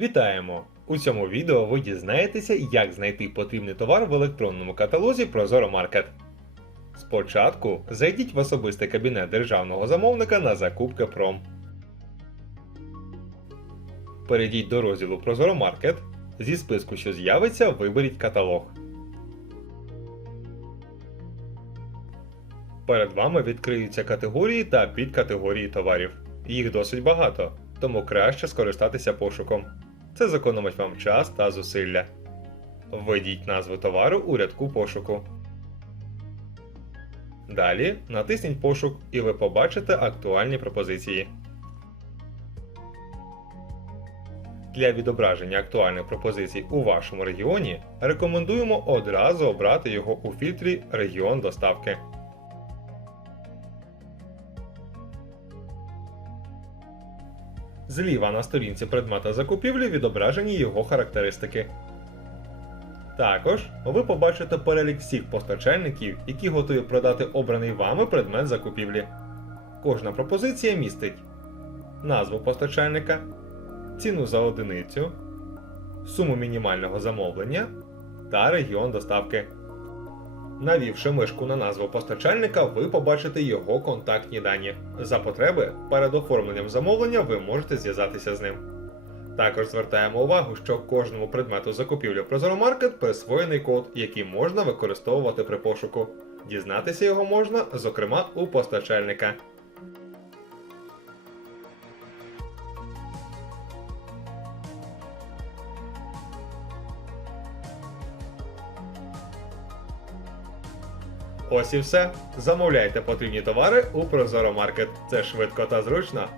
Вітаємо! У цьому відео ви дізнаєтеся, як знайти потрібний товар в електронному каталозі Prozoro Market. Спочатку зайдіть в особистий кабінет державного замовника на закупки Пром. Перейдіть до розділу Prozoro Market. Зі списку, що з'явиться, виберіть каталог. Перед вами відкриються категорії та підкатегорії товарів. Їх досить багато, тому краще скористатися пошуком. Це зекономить вам час та зусилля. Введіть назву товару у рядку пошуку. Далі натисніть пошук і ви побачите актуальні пропозиції. Для відображення актуальних пропозицій у вашому регіоні рекомендуємо одразу обрати його у фільтрі Регіон доставки. Зліва на сторінці предмета закупівлі відображені його характеристики. Також ви побачите перелік всіх постачальників, які готові продати обраний вами предмет закупівлі. Кожна пропозиція містить назву постачальника, ціну за одиницю, суму мінімального замовлення та регіон доставки. Навівши мишку на назву постачальника, ви побачите його контактні дані. За потреби, перед оформленням замовлення ви можете зв'язатися з ним. Також звертаємо увагу, що кожному предмету закупівлі в Prozoro Market присвоєний код, який можна використовувати при пошуку. Дізнатися його можна, зокрема, у постачальника. Ось і все. Замовляйте потрібні товари у Прозоромаркет. Це швидко та зручно.